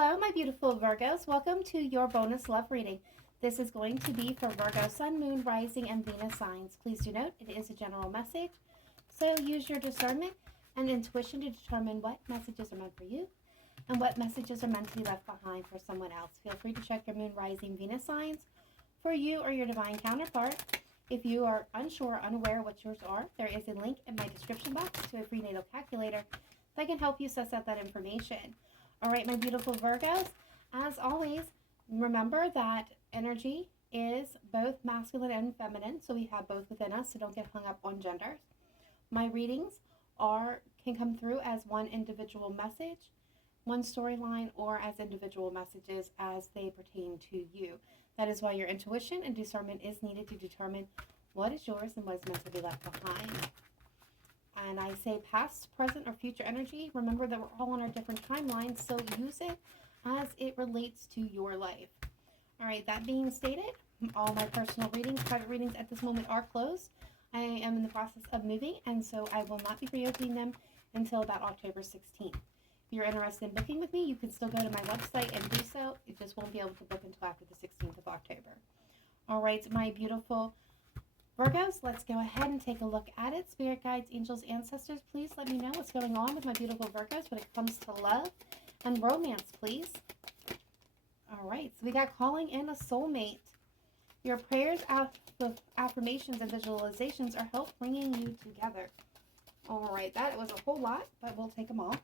Hello, my beautiful Virgos. Welcome to your bonus love reading. This is going to be for Virgo, Sun, Moon, Rising, and Venus signs. Please do note, it is a general message. So use your discernment and intuition to determine what messages are meant for you and what messages are meant to be left behind for someone else. Feel free to check your Moon, Rising, Venus signs for you or your divine counterpart. If you are unsure or unaware what yours are, there is a link in my description box to a free natal calculator that can help you suss out that information. All right, my beautiful Virgos, as always, remember that energy is both masculine and feminine, so we have both within us, so don't get hung up on genders. My readings can come through as one individual message, one storyline, or as individual messages as they pertain to you. That is why your intuition and discernment is needed to determine what is yours and what is meant to be left behind. And I say past, present, or future energy. Remember that we're all on our different timelines, so use it as it relates to your life. All right, that being stated, all my personal readings, private readings at this moment are closed. I am in the process of moving, and so I will not be reopening them until about October 16th. If you're interested in booking with me, you can still go to my website and do so. You just won't be able to book until after the 16th of October. All right, my beautiful Virgos, let's go ahead and take a look at it. Spirit guides, angels, ancestors, please let me know what's going on with my beautiful Virgos when it comes to love and romance, please. All right, so we got calling in a soulmate. Your prayers, affirmations, and visualizations are help bringing you together. All right, that was a whole lot, but we'll take them all.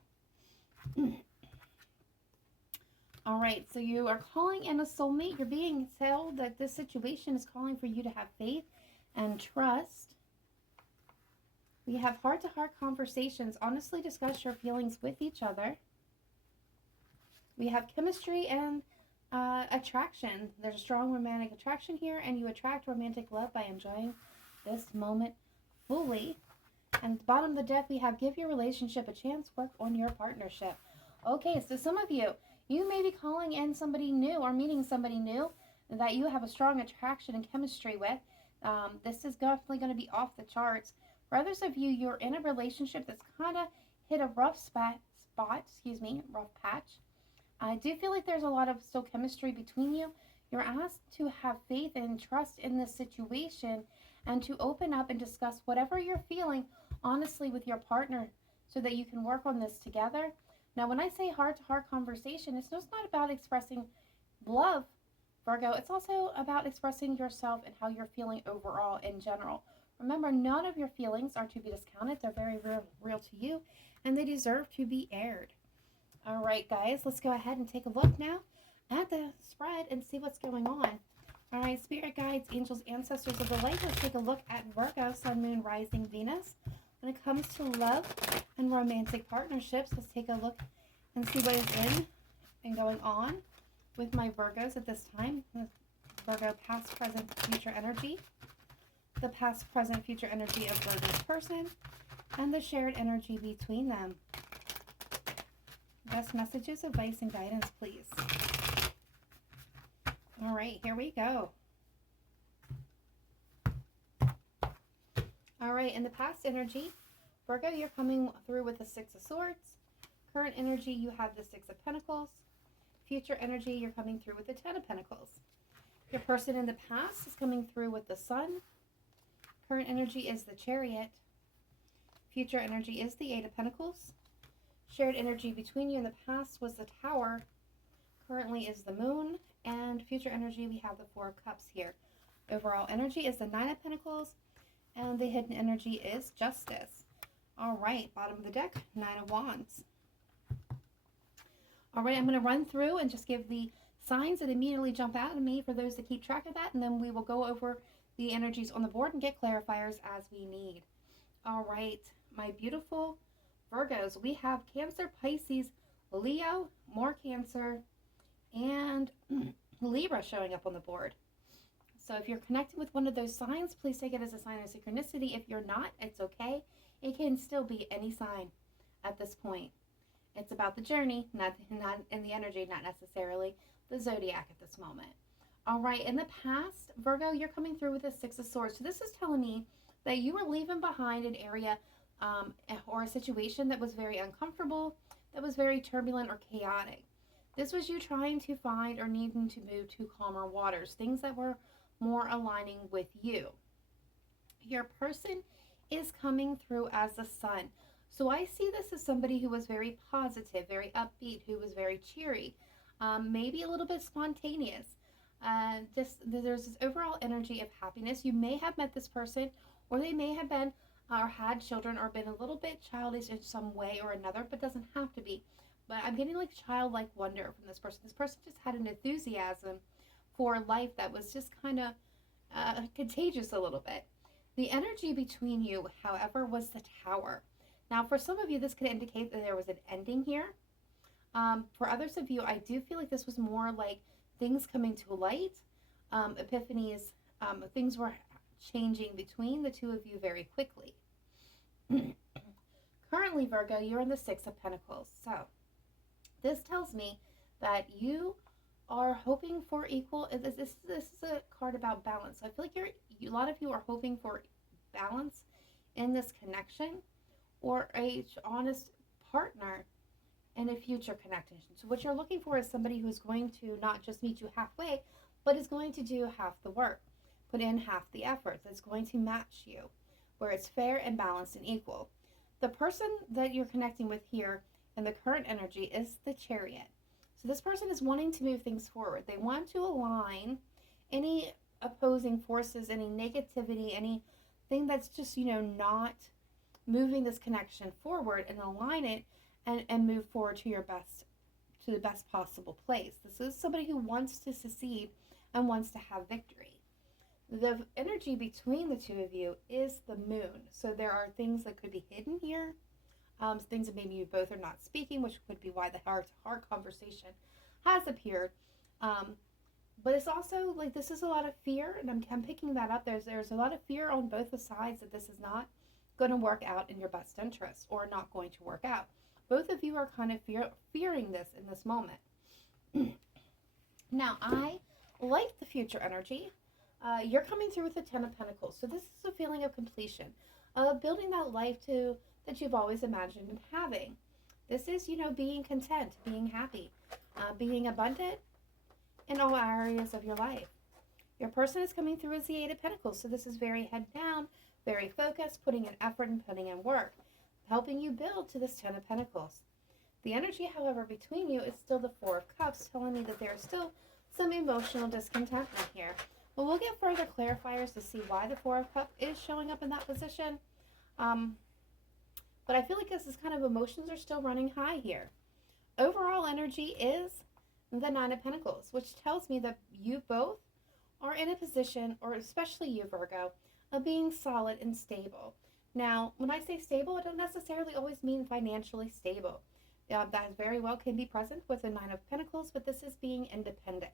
All right, so you are calling in a soulmate. You're being told that this situation is calling for you to have faith and trust. We have heart-to-heart conversations. Honestly discuss your feelings with each other. We have chemistry and attraction. There's a strong romantic attraction here, and you attract romantic love by enjoying this moment fully. And at the bottom of the deck, we have give your relationship a chance, work on your partnership. Okay, so some of you may be calling in somebody new or meeting somebody new that you have a strong attraction and chemistry with. This is definitely going to be off the charts. For others of you, you're in a relationship that's kind of hit a rough rough patch. I do feel like there's a lot of still chemistry between you. You're asked to have faith and trust in this situation and to open up and discuss whatever you're feeling honestly with your partner so that you can work on this together. Now, when I say heart-to-heart conversation, it's just not about expressing love, Virgo. It's also about expressing yourself and how you're feeling overall in general. Remember, none of your feelings are to be discounted. They're very real to you, and they deserve to be aired. All right, guys, let's go ahead and take a look now at the spread and see what's going on. All right, spirit guides, angels, ancestors of the light, let's take a look at Virgo, Sun, Moon, Rising, Venus. When it comes to love and romantic partnerships, let's take a look and see what is in and going on with my Virgos at this time. Virgo, past, present, future energy. The past, present, future energy of Virgo's person. And the shared energy between them. Best messages, advice, and guidance, please. All right, here we go. All right, in the past energy, Virgo, you're coming through with the Six of Swords. Current energy, you have the Six of Pentacles. Future energy, you're coming through with the Ten of Pentacles. Your person in the past is coming through with the Sun. Current energy is the Chariot. Future energy is the Eight of Pentacles. Shared energy between you in the past was the Tower. Currently is the Moon. And future energy, we have the Four of Cups here. Overall energy is the Nine of Pentacles. And the hidden energy is Justice. All right, bottom of the deck, Nine of Wands. All right, I'm going to run through and just give the signs that immediately jump out at me for those that keep track of that. And then we will go over the energies on the board and get clarifiers as we need. All right, my beautiful Virgos, we have Cancer, Pisces, Leo, more Cancer, and Libra showing up on the board. So if you're connecting with one of those signs, please take it as a sign of synchronicity. If you're not, it's okay. It can still be any sign at this point. It's about the journey, not in the energy, not necessarily the zodiac at this moment. All right, in the past, Virgo, you're coming through with a Six of Swords. So this is telling me that you were leaving behind an area or a situation that was very uncomfortable, that was very turbulent or chaotic. This was you trying to find or needing to move to calmer waters, things that were more aligning with you. Your person is coming through as the sun. So I see this as somebody who was very positive, very upbeat, who was very cheery, maybe a little bit spontaneous. Just there's this overall energy of happiness. You may have met this person, or they may have been or had children or been a little bit childish in some way or another, but doesn't have to be. But I'm getting like childlike wonder from this person. This person just had an enthusiasm for life that was just kind of contagious a little bit. The energy between you, however, was the Tower. Now, for some of you, this could indicate that there was an ending here. For others of you, I do feel like this was more like things coming to light, epiphanies, things were changing between the two of you very quickly. Currently, Virgo, you're in the Six of Pentacles. So, this tells me that you are hoping for equal. This is a card about balance. So I feel like a lot of you are hoping for balance in this connection, or a honest partner in a future connection. So what you're looking for is somebody who's going to not just meet you halfway, but is going to do half the work, put in half the effort, that's going to match you, where it's fair and balanced and equal. The person that you're connecting with here in the current energy is the Chariot. So this person is wanting to move things forward. They want to align any opposing forces, any negativity, anything that's just, not moving this connection forward, and align it and move forward to the best possible place. This is somebody who wants to succeed and wants to have victory. The energy between the two of you is the Moon. So there are things that could be hidden here, things that maybe you both are not speaking, which could be why the heart-to-heart conversation has appeared. But it's also like this is a lot of fear, and I'm picking that up. There's a lot of fear on both the sides that this is not going to work out in your best interest, or not going to work out. Both of you are kind of fearing this in this moment. Now, I like the future energy. You're coming through with the Ten of Pentacles. So this is a feeling of completion, building that life that you've always imagined having. This is, being content, being happy, being abundant in all areas of your life. Your person is coming through as the Eight of Pentacles. So this is very head down, very focused, putting in effort and putting in work, helping you build to this Ten of Pentacles. The energy, however, between you is still the Four of Cups, telling me that there is still some emotional discontentment here. But we'll get further clarifiers to see why the Four of Cups is showing up in that position. But I feel like this is kind of emotions are still running high here. Overall energy is the Nine of Pentacles, which tells me that you both are in a position, or especially you, Virgo, of being solid and stable. Now, when I say stable, I don't necessarily always mean financially stable. That very well can be present with the Nine of Pentacles, but this is being independent.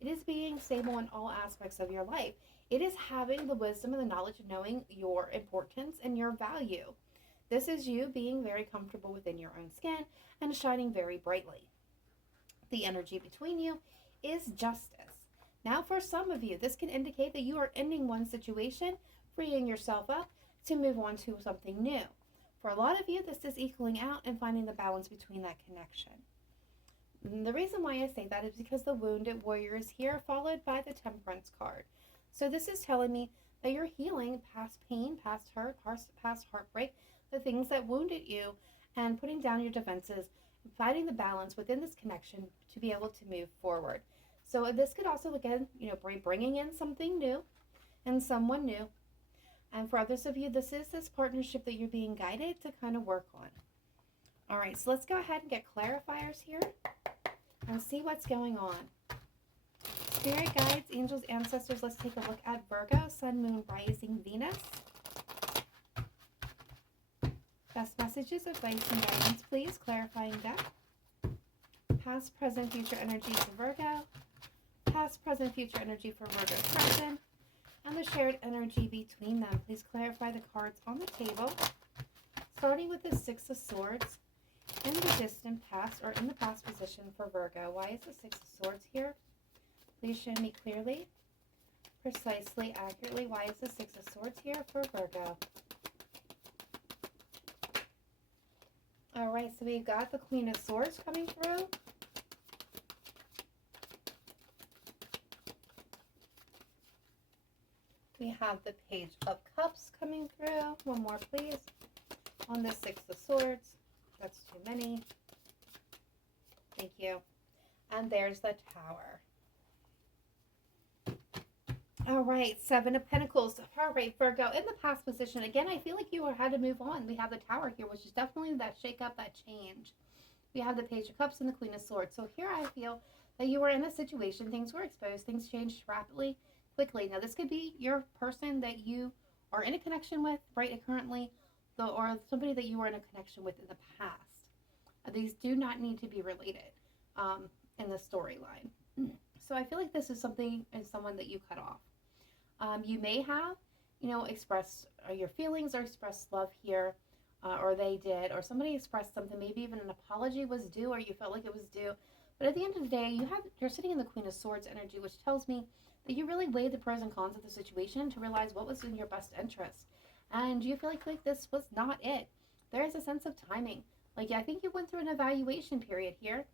It is being stable in all aspects of your life. It is having the wisdom and the knowledge of knowing your importance and your value. This is you being very comfortable within your own skin and shining very brightly. The energy between you is justice. Now, for some of you, this can indicate that you are ending one situation, freeing yourself up to move on to something new. For a lot of you, this is equaling out and finding the balance between that connection. And the reason why I say that is because the Wounded Warrior is here, followed by the Temperance card. So this is telling me that you're healing past pain, past hurt, past heartbreak, the things that wounded you, and putting down your defenses, and finding the balance within this connection to be able to move forward. So this could also, again, bringing in something new and someone new. And for others of you, this is this partnership that you're being guided to kind of work on. All right, so let's go ahead and get clarifiers here and see what's going on. Spirit guides, angels, ancestors, let's take a look at Virgo, Sun, Moon, Rising, Venus. Best messages, advice, and guidance, please. Clarifying deck. Past, present, future energy for Virgo. Past, present, future energy for Virgo's person. And the shared energy between them. Please clarify the cards on the table. Starting with the Six of Swords in the distant past, or in the past position for Virgo. Why is the Six of Swords here? Please show me clearly, precisely, accurately. Why is the Six of Swords here for Virgo? All right, so we've got the Queen of Swords coming through. We have the Page of Cups coming through. One more, please. On the Six of Swords. That's too many. Thank you. And there's the Tower. All right, Seven of Pentacles. All right, Virgo, in the past position, again, I feel like you had to move on. We have the Tower here, which is definitely that shake up, that change. We have the Page of Cups and the Queen of Swords. So here I feel that you were in a situation, things were exposed, things changed rapidly, quickly. Now, this could be your person that you are in a connection with right currently, or somebody that you were in a connection with in the past. These do not need to be related in the storyline. So I feel like this is something and someone that you cut off. You may have, expressed your feelings or expressed love here, or they did, or somebody expressed something, maybe even an apology was due, or you felt like it was due. But at the end of the day, you're sitting in the Queen of Swords energy, which tells me that you really weighed the pros and cons of the situation to realize what was in your best interest. And you feel like this was not it. There is a sense of timing. Like, I think you went through an evaluation period here.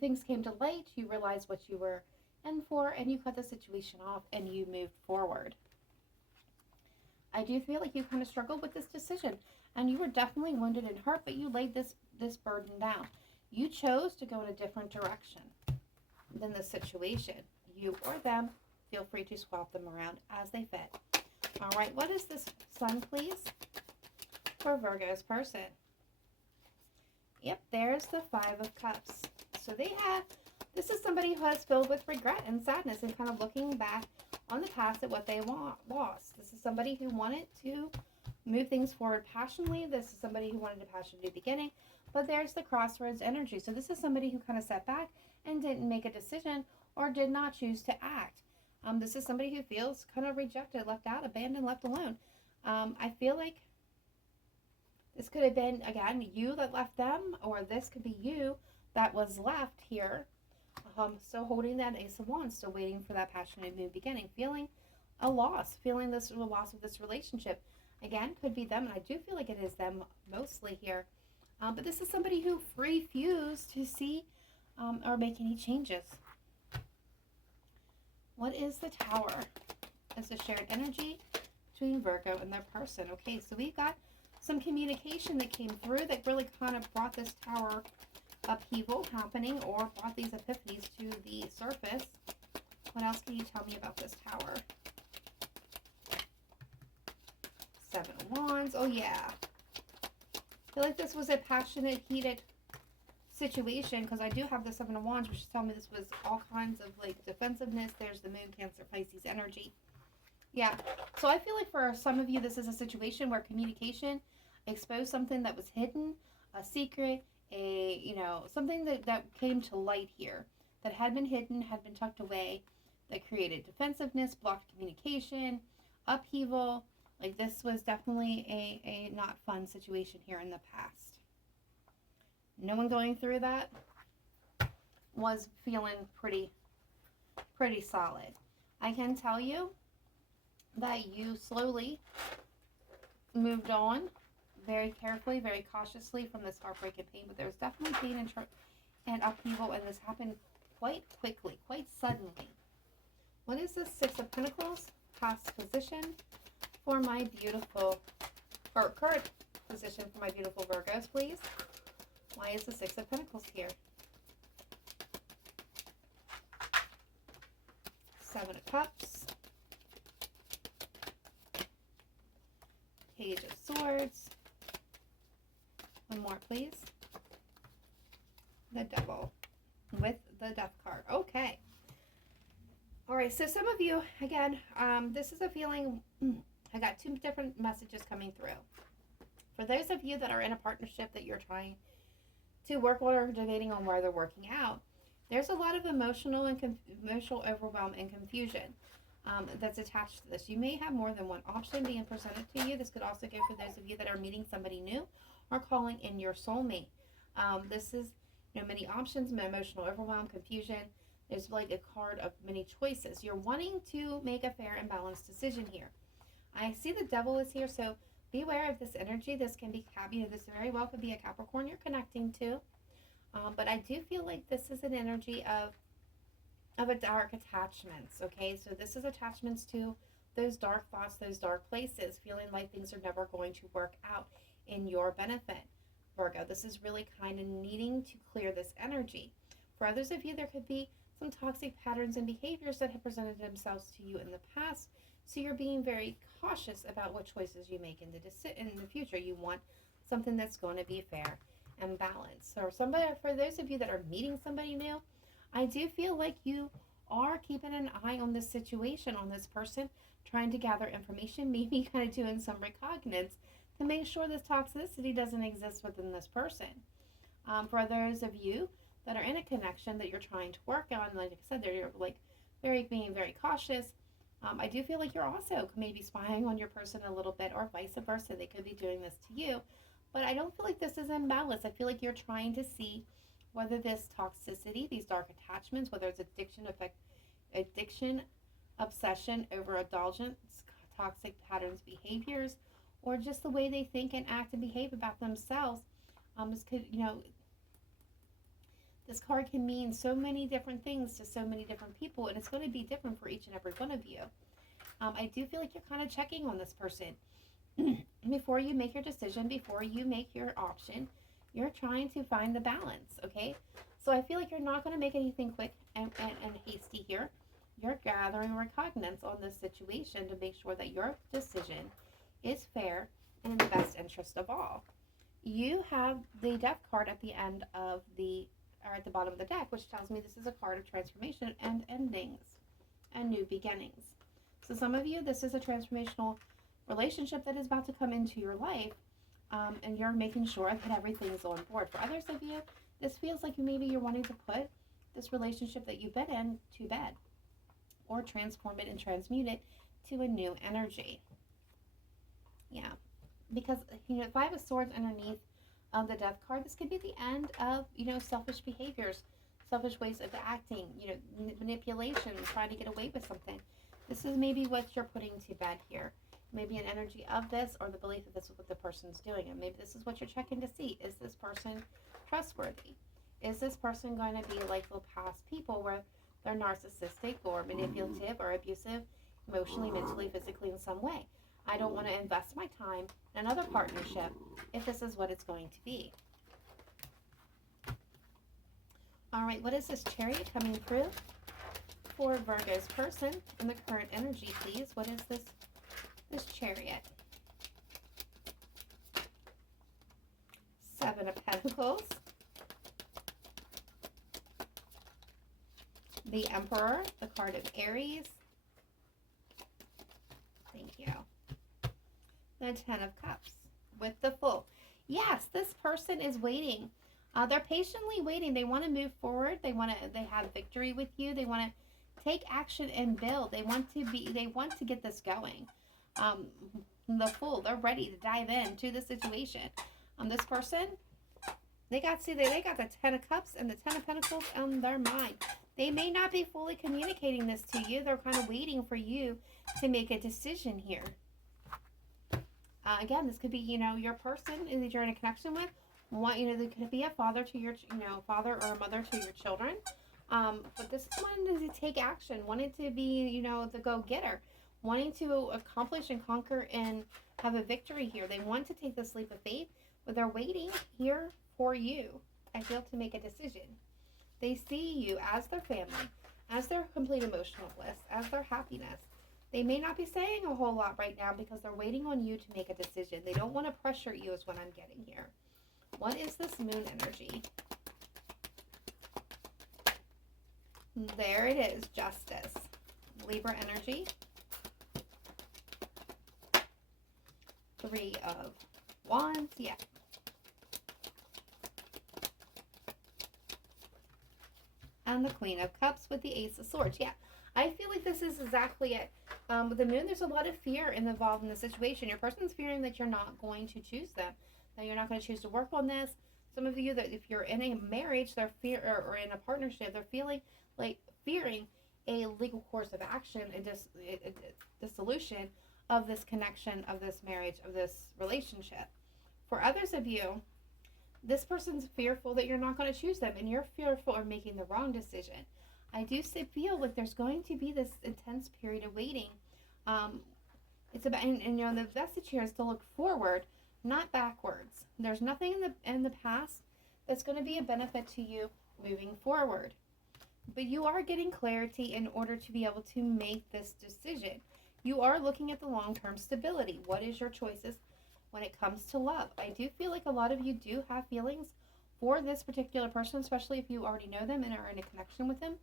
Things came to light, you realized what you were in for, and you cut the situation off and you moved forward. I do feel like you kind of struggled with this decision, and you were definitely wounded and hurt, but you laid this burden down. You chose to go in a different direction than the situation. You or them, feel free to swap them around as they fit. All right, what is this Sun, please, for Virgo's person? Yep, there's the Five of Cups. So this is somebody who has filled with regret and sadness and kind of looking back on the past at what they lost. This is somebody who wanted to move things forward passionately. This is somebody who wanted a passionate new beginning. But there's the Crossroads energy. So this is somebody who kind of sat back and didn't make a decision or did not choose to act. This is somebody who feels kind of rejected, left out, abandoned, left alone. I feel like this could have been, again, you that left them, or this could be you that was left here. So holding that Ace of Wands, still waiting for that passionate new beginning, feeling a loss, feeling the loss of this relationship. Again, could be them, and I do feel like it is them mostly here. But this is somebody who refused to see or make any changes. What is the Tower? It's a shared energy between Virgo and their person. Okay, so we've got some communication that came through that really kind of brought this Tower upheaval happening, or brought these epiphanies to the surface. What else can you tell me about this Tower? Seven of Wands. Oh yeah. I feel like this was a passionate, heated situation, because I do have the Seven of Wands, which is telling me this was all kinds of like defensiveness. There's the Moon, Cancer, Pisces energy. Yeah. So I feel like for some of you, this is a situation where communication exposed something that was hidden, a secret, something that came to light here, that had been hidden, had been tucked away, that created defensiveness, blocked communication, upheaval. Like, this was definitely a not fun situation here in the past. No one going through that was feeling pretty solid. I can tell you that you slowly moved on, very carefully, very cautiously, from this heartbreak and pain, but there was definitely pain and upheaval, and this happened quite quickly, quite suddenly. What is the Six of Pentacles? Past position for my beautiful, or current position for my beautiful Virgos, please. Why is the Six of Pentacles here? Seven of Cups. Page of Swords. One more, please. The Devil with the Death card. Okay. All right, so some of you, again, this is a feeling, I got two different messages coming through. For those of you that are in a partnership that you're trying to work on or debating on where they're working out, there's a lot of emotional overwhelm and confusion that's attached to this. You may have more than one option being presented to you. This could also go for those of you that are meeting somebody new or calling in your soulmate. This is, many options, emotional overwhelm, confusion. There's like a card of many choices. You're wanting to make a fair and balanced decision here. I see the Devil is here, so be aware of this energy. This can be, this very well could be a Capricorn you're connecting to. But I do feel like this is an energy of a dark attachments, okay? So this is attachments to those dark thoughts, those dark places, feeling like things are never going to work out in your benefit. Virgo, this is really kind of needing to clear this energy. For others of you, there could be some toxic patterns and behaviors that have presented themselves to you in the past. So you're being very cautious about what choices you make in the future. You want something that's going to be fair and balanced. So for those of you that are meeting somebody new, I do feel like you are keeping an eye on this situation, on this person, trying to gather information, maybe kind of doing some recognizance to make sure this toxicity doesn't exist within this person. For those of you that are in a connection that you're trying to work on, like I said, you're like being very cautious. I do feel like you're also maybe spying on your person a little bit, or vice versa. They could be doing this to you, but I don't feel like this is in balance. I feel like you're trying to see whether this toxicity, these dark attachments, whether it's addiction, obsession, overindulgence, toxic patterns, behaviors, or just the way they think and act and behave about themselves. This card can mean so many different things to so many different people, and it's going to be different for each and every one of you. I do feel like you're kind of checking on this person before you make your decision, before you make your option. You're trying to find the balance, okay? So I feel like you're not going to make anything quick and hasty here. You're gathering recognizance on this situation to make sure that your decision is fair and in the best interest of all. You have the Death card at the end of at the bottom of the deck, which tells me this is a card of transformation and endings and new beginnings. So some of you, this is a transformational relationship that is about to come into your life, and you're making sure that everything's on board. For others of you, this feels like maybe you're wanting to put this relationship that you've been in to bed, or transform it and transmute it to a new energy. Yeah, because Five of Swords underneath the Death card, this could be the end of selfish behaviors, selfish ways of acting, manipulation, trying to get away with something. This is maybe what you're putting to bed here. Maybe an energy of this, or the belief that this is what the person's doing, and maybe this is what you're checking to see. Is this person trustworthy? Is this person going to be like the past people where they're narcissistic or manipulative or abusive, emotionally, mentally, physically, in some way? I don't want to invest my time in another partnership if this is what it's going to be. All right, what is this Chariot coming through for Virgo's person in the current energy, please? What is this Chariot? Seven of Pentacles. The Emperor, the card of Aries. Thank you. The Ten of Cups with the Fool. Yes, this person is waiting. They're patiently waiting. They want to move forward. They have victory with you. They want to take action and build. They want to get this going. The Fool, they're ready to dive into the situation. This person, they got the Ten of Cups and the Ten of Pentacles on their mind. They may not be fully communicating this to you. They're kind of waiting for you to make a decision here. Again, this could be, your person that you're in a connection with. There could be a father to your, father or a mother to your children. But this is wanting to take action, wanting to be, the go-getter, wanting to accomplish and conquer and have a victory here. They want to take this leap of faith, but they're waiting here for you, I feel, to make a decision. They see you as their family, as their complete emotional bliss, as their happiness. They may not be saying a whole lot right now because they're waiting on you to make a decision. They don't want to pressure you is what I'm getting here. What is this Moon energy? There it is, Justice. Libra energy. Three of Wands, yeah. And the Queen of Cups with the Ace of Swords, yeah. I feel like this is exactly it. With the Moon, there's a lot of fear involved in the situation. Your person's fearing that you're not going to choose them, that you're not going to choose to work on this. Some of you, that if you're in a marriage, or in a partnership, they're fearing a legal course of action and dissolution of this connection, of this marriage, of this relationship. For others of you, this person's fearful that you're not going to choose them, and you're fearful of making the wrong decision. I do feel like there's going to be this intense period of waiting Um, it's about, and you know, the message here is to look forward, not backwards. There's nothing in the past that's going to be a benefit to you moving forward. But you are getting clarity in order to be able to make this decision. You are looking at the long-term stability. What is your choices when it comes to love? I do feel like a lot of you do have feelings for this particular person, especially if you already know them and are in a connection with them.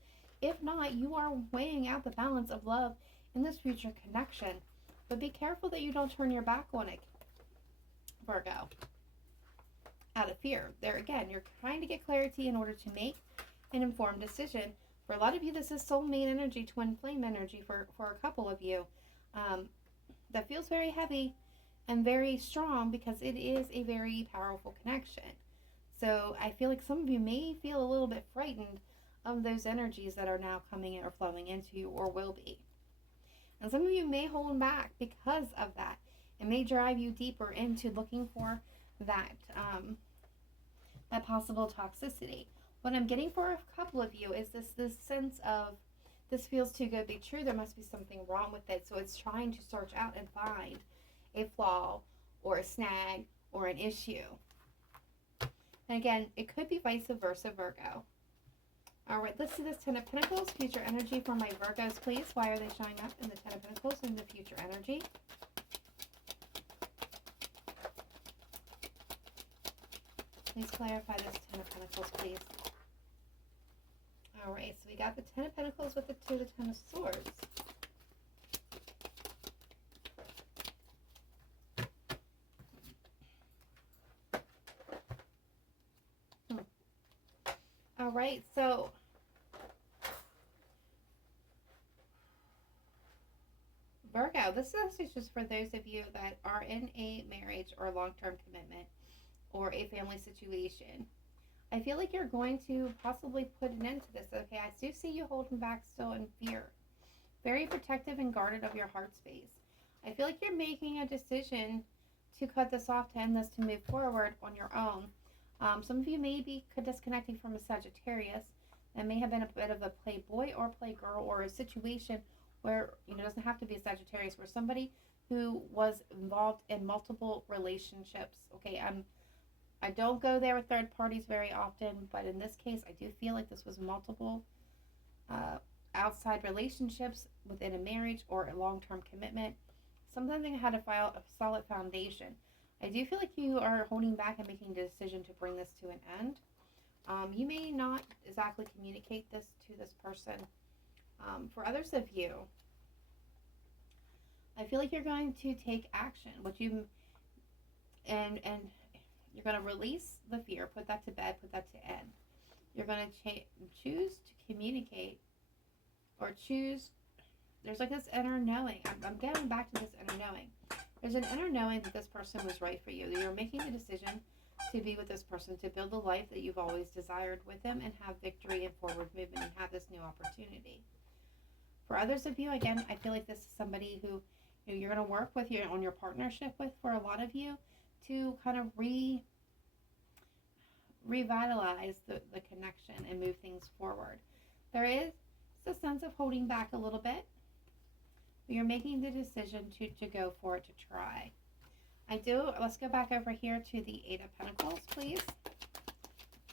If not, you are weighing out the balance of love in this future connection. But be careful that you don't turn your back on it, Virgo, out of fear. There again, you're trying to get clarity in order to make an informed decision. For a lot of you, this is soulmate energy, twin flame energy for a couple of you. That feels very heavy and very strong because it is a very powerful connection. So I feel like some of you may feel a little bit frightened of those energies that are now coming in or flowing into you or will be. And some of you may hold back because of that. It may drive you deeper into looking for that that possible toxicity. What I'm getting for a couple of you is this sense of this feels too good to be true. There must be something wrong with it. So it's trying to search out and find a flaw or a snag or an issue. And again, it could be vice versa, Virgo. All right, let's see this Ten of Pentacles, future energy for my Virgos, please. Why are they showing up in the Ten of Pentacles in the future energy? Please clarify this Ten of Pentacles, please. All right, so we got the Ten of Pentacles with the Two, the Ten of Swords. All right, so Virgo, this is just for those of you that are in a marriage or long-term commitment or a family situation. I feel like you're going to possibly put an end to this, okay? I do see you holding back still in fear. Very protective and guarded of your heart space. I feel like you're making a decision to cut this off, to end this, to move forward on your own. Some of you may be disconnecting from a Sagittarius. That may have been a bit of a playboy or playgirl or a situation where, you know, it doesn't have to be a Sagittarius, where somebody who was involved in multiple relationships. Okay, I don't go there with third parties very often, but in this case, I do feel like this was multiple outside relationships within a marriage or a long-term commitment. Something that had a solid foundation. I do feel like you are holding back and making a decision to bring this to an end. You may not exactly communicate this to this person. For others of you, I feel like you're going to take action. And you're going to release the fear, put that to bed, put that to end. You're going to choose to communicate or choose. There's like this inner knowing. I'm getting back to this inner knowing. There's an inner knowing that this person was right for you. That you're making the decision to be with this person, to build the life that you've always desired with them and have victory and forward movement and have this new opportunity. For others of you, again, I feel like this is somebody who, you know, you're going to work with, on your partnership with, for a lot of you, to kind of revitalize the connection and move things forward. There is a sense of holding back a little bit. You're making the decision to go for it, to try. Let's go back over here to the Eight of Pentacles, please.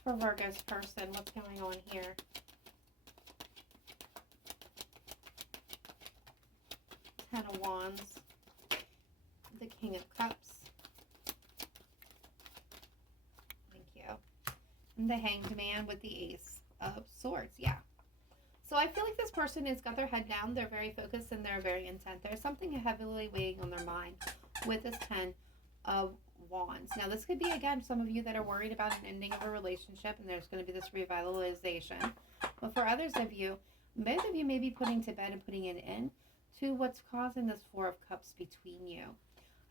For Virgo's person, what's going on here? Ten of Wands. The King of Cups. Thank you. And the Hanged Man with the Ace of Swords. Yeah. So I feel like this person has got their head down. They're very focused and they're very intent. There's something heavily weighing on their mind with this Ten of Wands. Now, this could be, again, some of you that are worried about an ending of a relationship and there's going to be this revitalization. But for others of you, both of you may be putting to bed and putting an end to what's causing this Four of Cups between you.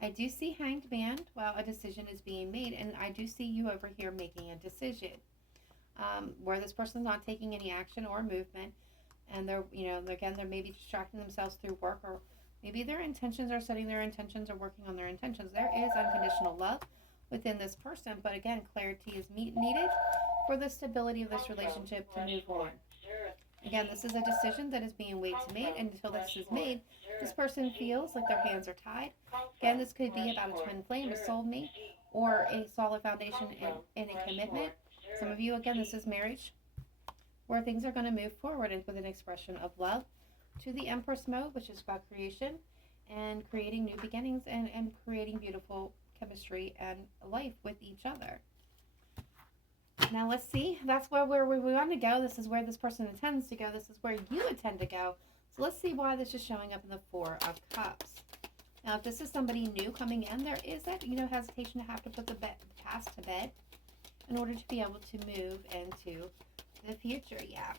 I do see Hanged Man while a decision is being made, and I do see you over here making a decision where this person's not taking any action or movement, and they're, again, they're maybe distracting themselves through work, or maybe their intentions are setting their intentions or working on their intentions. There is unconditional love within this person, but again, clarity is needed for the stability of this relationship to move on. Again, this is a decision that is being waited to made, and until this is made, this person feels like their hands are tied. Again, this could be about a twin flame, a soulmate, or a solid foundation in a commitment. Some of you, again, this is marriage, where things are going to move forward with an expression of love to the Empress mode, which is about creation and creating new beginnings and creating beautiful chemistry and life with each other. Now let's see, that's where we want to go. This is where this person intends to go. This is where you intend to go. So let's see why this is showing up in the Four of Cups. Now, if this is somebody new coming in, there is that, hesitation to have to put the past to bed in order to be able to move into the future. Yeah.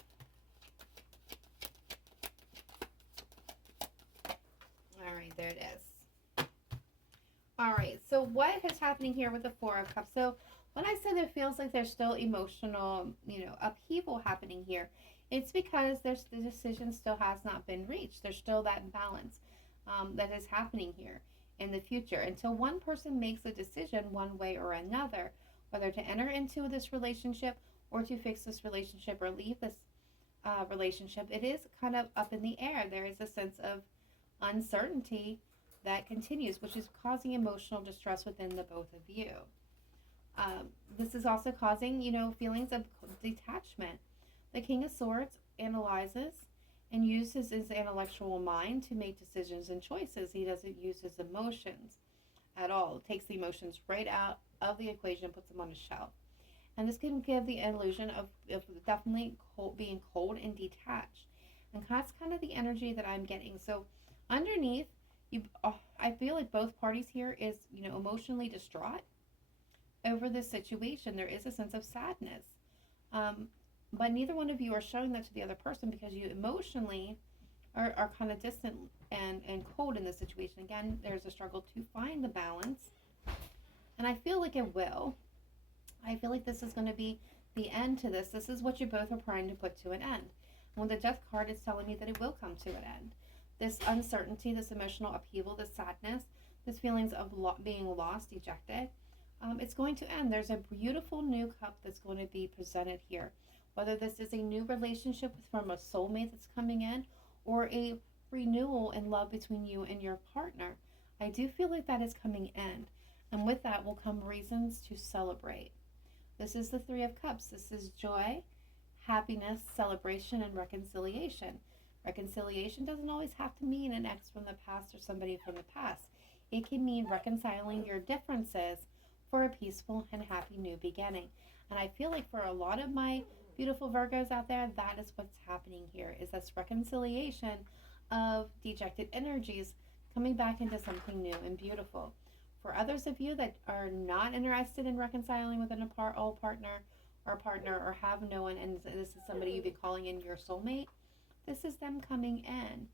All right, there it is. All right, so what is happening here with the Four of Cups? So when I said it feels like there's still emotional, upheaval happening here, it's because the decision still has not been reached. There's still that balance that is happening here in the future. Until one person makes a decision one way or another, whether to enter into this relationship or to fix this relationship or leave this relationship, it is kind of up in the air. There is a sense of uncertainty that continues, which is causing emotional distress within the both of you. This is also causing, feelings of detachment. The King of Swords analyzes and uses his intellectual mind to make decisions and choices. He doesn't use his emotions at all. It takes the emotions right out of the equation and puts them on a shelf. And this can give the illusion of definitely being cold and detached. And that's kind of the energy that I'm getting. So underneath, I feel like both parties here is, emotionally distraught over this situation. There is a sense of sadness. But neither one of you are showing that to the other person because you emotionally are kind of distant and cold in this situation. Again, there's a struggle to find the balance. And I feel like it will. I feel like this is going to be the end to this. This is what you both are trying to put to an end. When the Death card is telling me that it will come to an end. This uncertainty, this emotional upheaval, this sadness, this feelings of being lost, ejected, it's going to end. There's a beautiful new cup that's going to be presented here. Whether this is a new relationship from a soulmate that's coming in or a renewal in love between you and your partner, I do feel like that is coming in. And with that will come reasons to celebrate. This is the Three of Cups. This is joy, happiness, celebration, and reconciliation. Reconciliation doesn't always have to mean an ex from the past or somebody from the past. It can mean reconciling your differences for a peaceful and happy new beginning. And I feel like for a lot of my beautiful Virgos out there, that is what's happening here, is this reconciliation of dejected energies coming back into something new and beautiful. For others of you that are not interested in reconciling with an old partner or have no one, and this is somebody you've been calling in your soulmate, this is them coming in,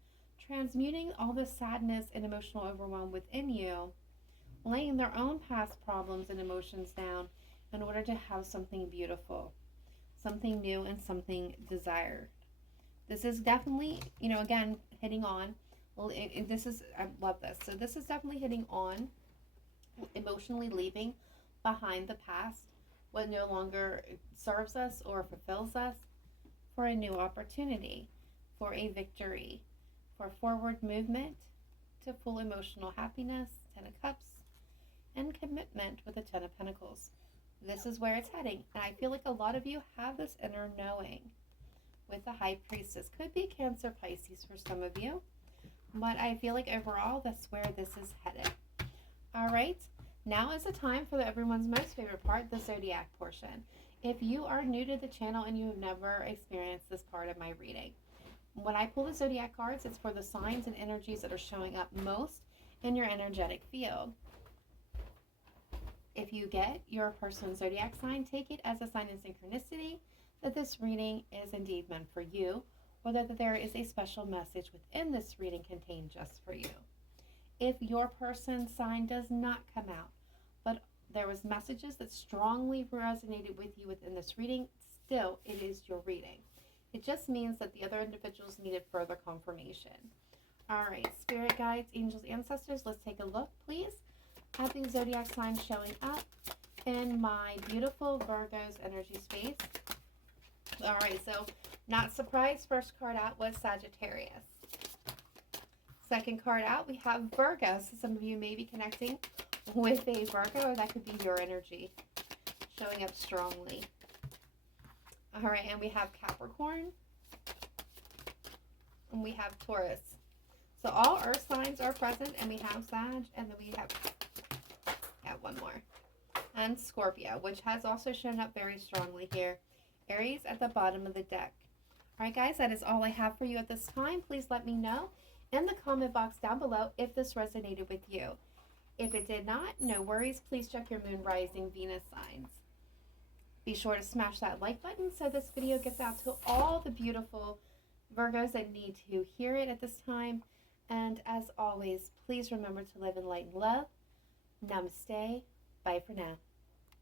transmuting all the sadness and emotional overwhelm within you, laying their own past problems and emotions down in order to have something beautiful, something new, and something desired. This is definitely, again, hitting on, I love this. So this is definitely hitting on emotionally leaving behind the past, what no longer serves us or fulfills us, for a new opportunity, for a victory, for forward movement to full emotional happiness, Ten of Cups, and commitment with the Ten of Pentacles. This is where it's heading. And I feel like a lot of you have this inner knowing with the High Priestess. Could be Cancer, Pisces for some of you. But I feel like overall, that's where this is headed. All right. Now is the time for everyone's most favorite part, the zodiac portion. If you are new to the channel and you have never experienced this part of my reading, when I pull the zodiac cards, it's for the signs and energies that are showing up most in your energetic field. If you get your person's zodiac sign, take it as a sign of synchronicity that this reading is indeed meant for you, or that there is a special message within this reading contained just for you. If your person's sign does not come out, but there was messages that strongly resonated with you within this reading, still it is your reading. It just means that the other individuals needed further confirmation. All right, spirit guides, angels, ancestors, let's take a look, please, at the zodiac sign showing up in my beautiful Virgo's energy space. All right, so Not surprised, first card out was Sagittarius. Second card out, we have Virgo. So some of you may be connecting with a Virgo, or that could be your energy showing up strongly. All right, and we have Capricorn. And we have Taurus. So all earth signs are present, and we have Sag, and then we have one more. And Scorpio, which has also shown up very strongly here. Aries at the bottom of the deck. All right, guys, that is all I have for you at this time. Please let me know in the comment box down below if this resonated with you. If it did not, no worries. Please check your moon, rising, Venus signs. Be sure to smash that like button so this video gets out to all the beautiful Virgos that need to hear it at this time. And as always, please remember to live in light and love. Namaste. Bye for now.